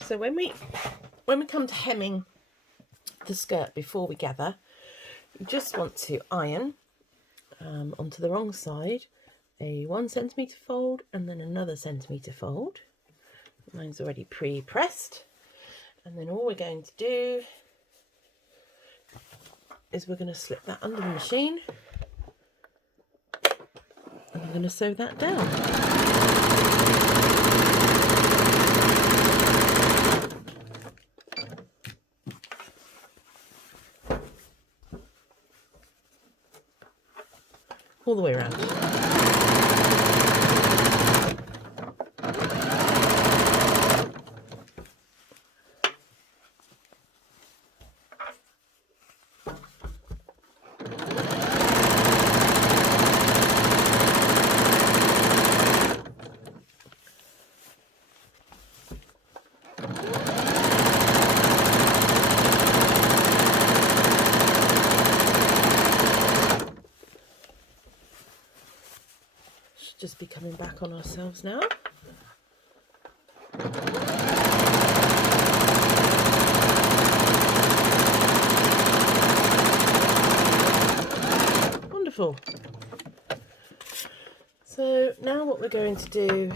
So when we come to hemming the skirt before we gather, you just want to iron onto the wrong side a 1 centimetre fold and then another centimetre fold. Mine's already pre-pressed, and then all we're going to do is we're going to slip that under the machine and we're going to sew that down. All the way around. Just be coming back on ourselves now. Wonderful. So now what we're going to do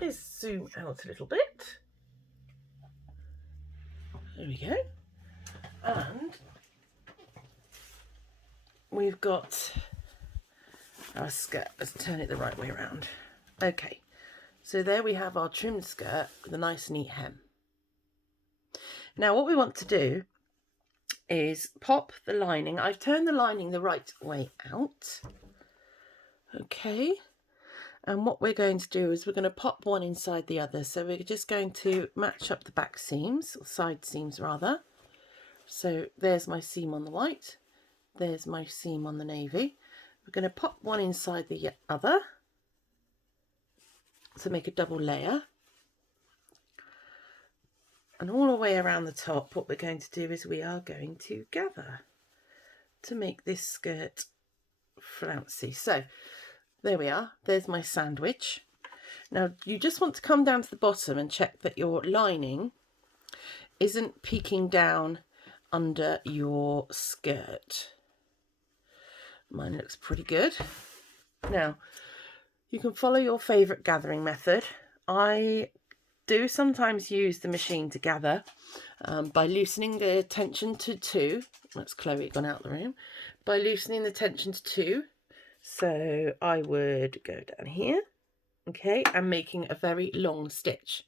is zoom out a little bit. There we go. And we've got our skirt. Let's turn it the right way around. Okay, so there we have our trimmed skirt with a nice neat hem. Now what we want to do is pop the lining. I've turned the lining the right way out. Okay, and what we're going to do is we're going to pop one inside the other. So we're just going to match up the back seams, or side seams rather. So there's my seam on the white, there's my seam on the navy. We're going to pop one inside the other to make a double layer. And all the way around the top, what we're going to do is we are going to gather to make this skirt flouncy. So there we are. There's my sandwich. Now you just want to come down to the bottom and check that your lining isn't peeking down under your skirt. Mine looks pretty good. Now, you can follow your favourite gathering method. I do sometimes use the machine to gather by loosening the tension to 2. That's Chloe gone out the room. By loosening the tension to 2. So I would go down here, okay, and making a very long stitch.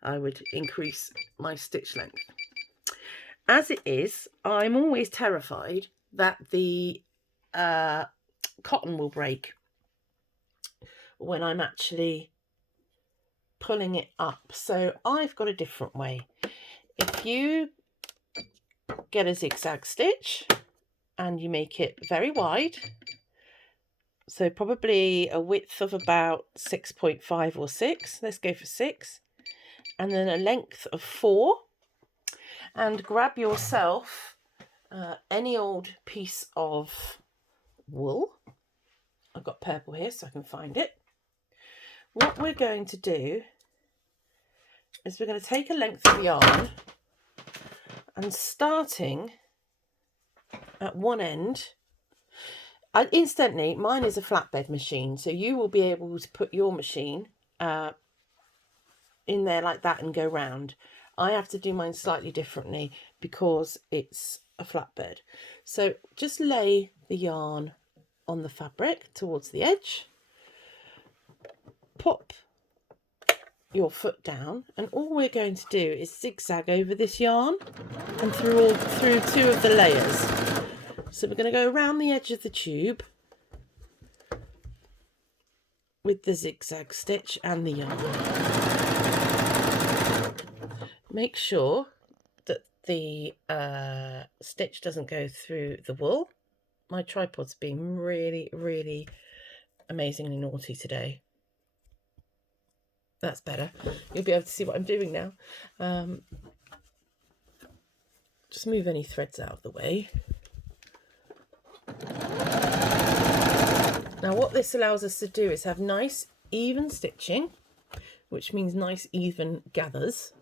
I would increase my stitch length. As it is, I'm always terrified that the cotton will break when I'm actually pulling it up. So I've got a different way. If you get a zigzag stitch and you make it very wide, so probably a width of about 6.5 or 6, let's go for 6, and then a length of 4, and grab yourself any old piece of wool. I've got purple here so I can find it. What we're going to do is we're going to take a length of yarn and starting at one end, incidentally mine is a flatbed machine, so you will be able to put your machine in there like that and go round. I have to do mine slightly differently because it's a flatbed. So just lay the yarn on the fabric towards the edge, pop your foot down, and all we're going to do is zigzag over this yarn and through 2 of the layers. So we're going to go around the edge of the tube with the zigzag stitch and the yarn. Make sure that the stitch doesn't go through the wool. My tripod's being really amazingly naughty today. That's better. You'll be able to see what I'm doing now. Just move any threads out of the way. Now what this allows us to do is have nice even stitching which means nice even gathers.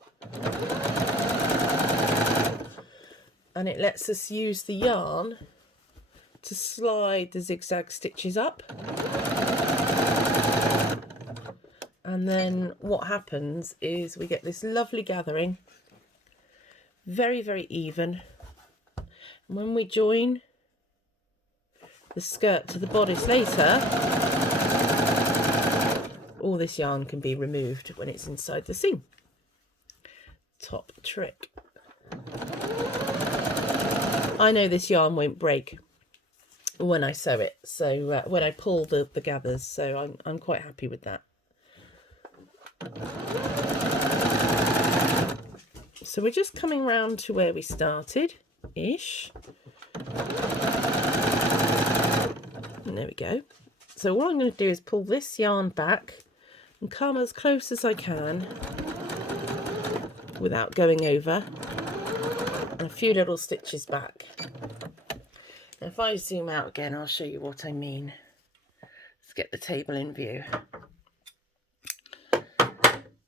And it lets us use the yarn to slide the zigzag stitches up. And then what happens is we get this lovely gathering, very, very even. And when we join the skirt to the bodice later, all this yarn can be removed when it's inside the seam. Top trick. I know this yarn won't break when I sew it, so when I pull the gathers, so I'm quite happy with that. So we're just coming round to where we started ish, and there we go. So what I'm going to do is pull this yarn back and come as close as I can without going over, and a few little stitches back. Now if I zoom out again, I'll show you what I mean. Let's get the table in view.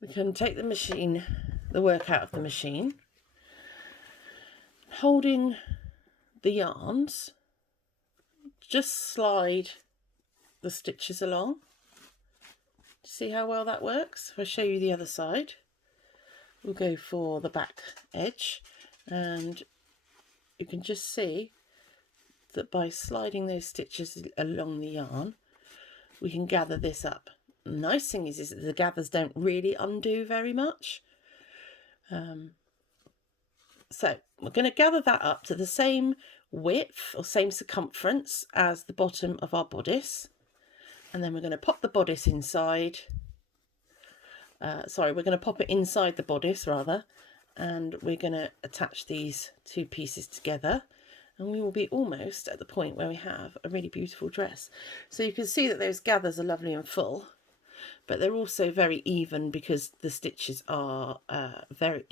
We can take the work out of the machine, holding the yarns, just slide the stitches along. See how well that works? If I show you the other side, we'll go for the back edge, and you can just see that by sliding those stitches along the yarn, we can gather this up. The nice thing is that the gathers don't really undo very much. So we're going to gather that up to the same width or same circumference as the bottom of our bodice, and then we're going to pop the bodice inside. We're going to pop it inside the bodice rather, and we're going to attach these two pieces together, and we will be almost at the point where we have a really beautiful dress. So you can see that those gathers are lovely and full, but they're also very even because the stitches are they're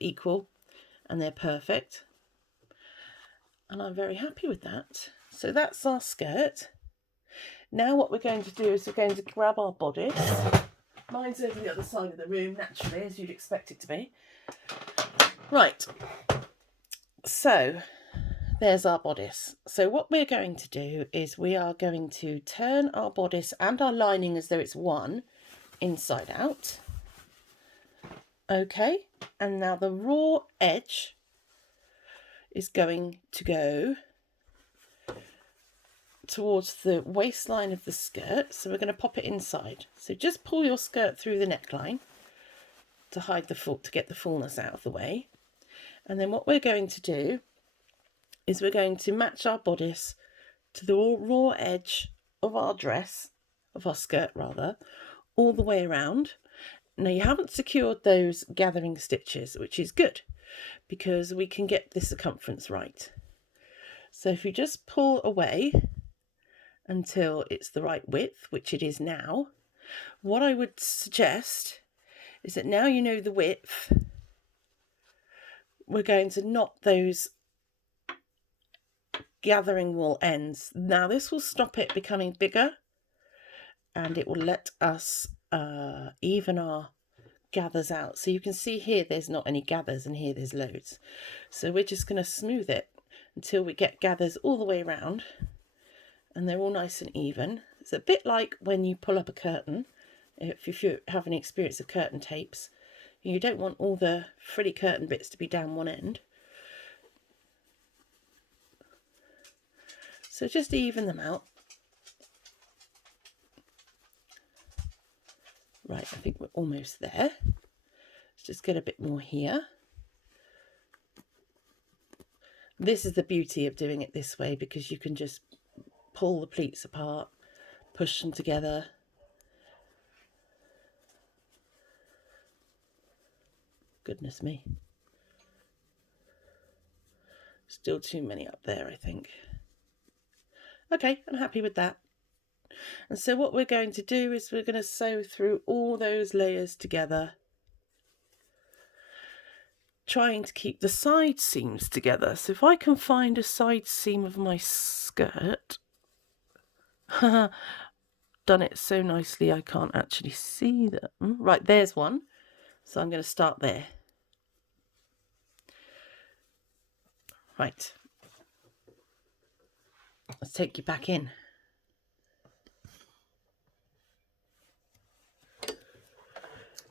equal and they're perfect, and I'm very happy with that. So that's our skirt. Now what we're going to do is we're going to grab our bodice. Mine's over the other side of the room, naturally, as you'd expect it to be. Right, so there's our bodice. So what we're going to do is we are going to turn our bodice and our lining as though it's one inside out. Okay, and now the raw edge is going to go towards the waistline of the skirt, so we're going to pop it inside. So just pull your skirt through the neckline to hide to get the fullness out of the way. And then what we're going to do is we're going to match our bodice to the raw edge of our dress, of our skirt rather, all the way around. Now you haven't secured those gathering stitches, which is good because we can get the circumference right. So if you just pull away until it's the right width, which it is now, what I would suggest is that now you know the width, we're going to knot those gathering wool ends. Now this will stop it becoming bigger, and it will let us even our gathers out. So you can see here there's not any gathers, and here there's loads. So we're just going to smooth it until we get gathers all the way around, and they're all nice and even. It's a bit like when you pull up a curtain. If you have any experience of curtain tapes, you don't want all the frilly curtain bits to be down one end. So just even them out. Right, I think we're almost there. Let's just get a bit more here. This is the beauty of doing it this way, because you can just pull the pleats apart, push them together. Goodness me. Still too many up there, I think. Okay, I'm happy with that. And so what we're going to do is we're going to sew through all those layers together, trying to keep the side seams together. So if I can find a side seam of my skirt, done it so nicely I can't actually see them. Right, there's one. So I'm going to start there. Right. Let's take you back in.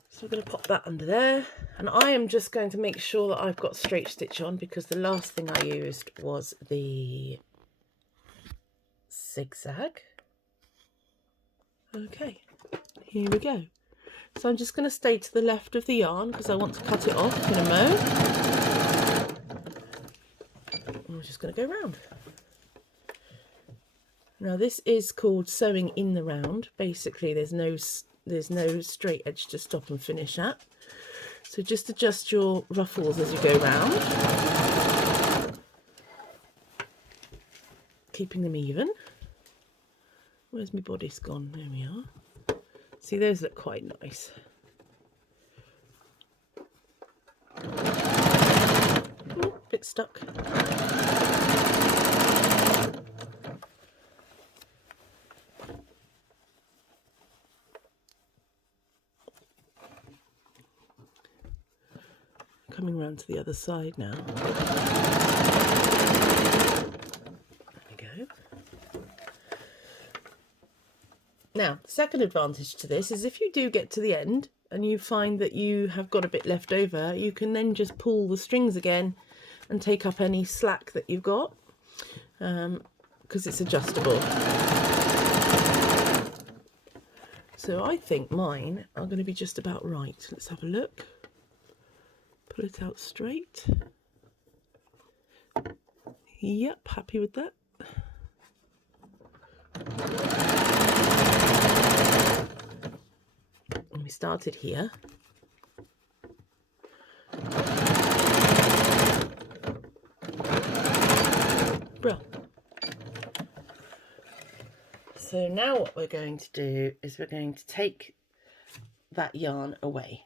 So I'm going to pop that under there. And I am just going to make sure that I've got straight stitch on, because the last thing I used was the zigzag. Okay, here we go. So I'm just going to stay to the left of the yarn because I want to cut it off in a mo. And we're just going to go round. Now this is called sewing in the round. Basically there's no straight edge to stop and finish at. So just adjust your ruffles as you go round, keeping them even. Where's my bodice gone? There we are. See, those look quite nice. Ooh, bit stuck. Coming round to the other side now. There we go. Now, the second advantage to this is if you do get to the end and you find that you have got a bit left over, you can then just pull the strings again and take up any slack that you've got, because it's adjustable. So I think mine are going to be just about right. Let's have a look. Pull it out straight. Yep, happy with that. And we started here. Bro. So now what we're going to do is we're going to take that yarn away.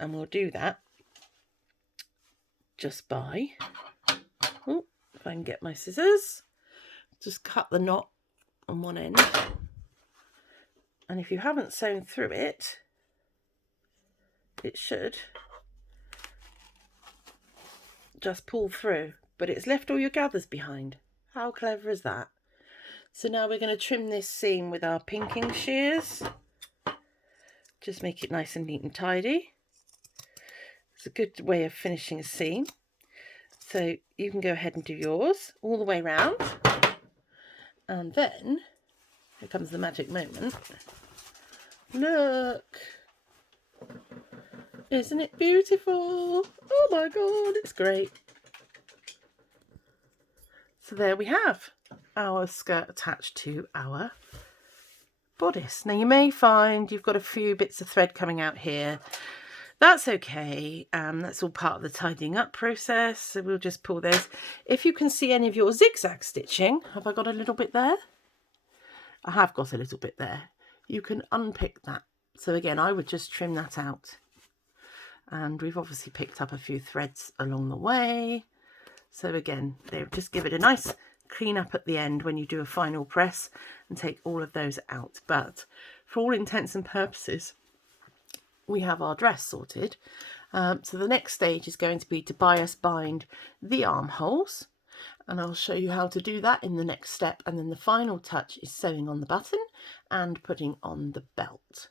And we'll do that just by, oh, if I can get my scissors, just cut the knot on one end. And if you haven't sewn through it, it should just pull through, but it's left all your gathers behind. How clever is that? So now we're going to trim this seam with our pinking shears. Just make it nice and neat and tidy. It's a good way of finishing a seam. So you can go ahead and do yours all the way round. And then, here comes the magic moment. Look! Isn't it beautiful? Oh my God, it's great. So there we have our skirt attached to our bodice. Now you may find you've got a few bits of thread coming out here. That's okay. That's all part of the tidying up process. So we'll just pull those. If you can see any of your zigzag stitching, have I got a little bit there? I have got a little bit there. You can unpick that. So again, I would just trim that out. And we've obviously picked up a few threads along the way. So again, they just give it a nice clean up at the end when you do a final press and take all of those out. But for all intents and purposes, we have our dress sorted. So the next stage is going to be to bias bind the armholes, and I'll show you how to do that in the next step. And then the final touch is sewing on the button and putting on the belt.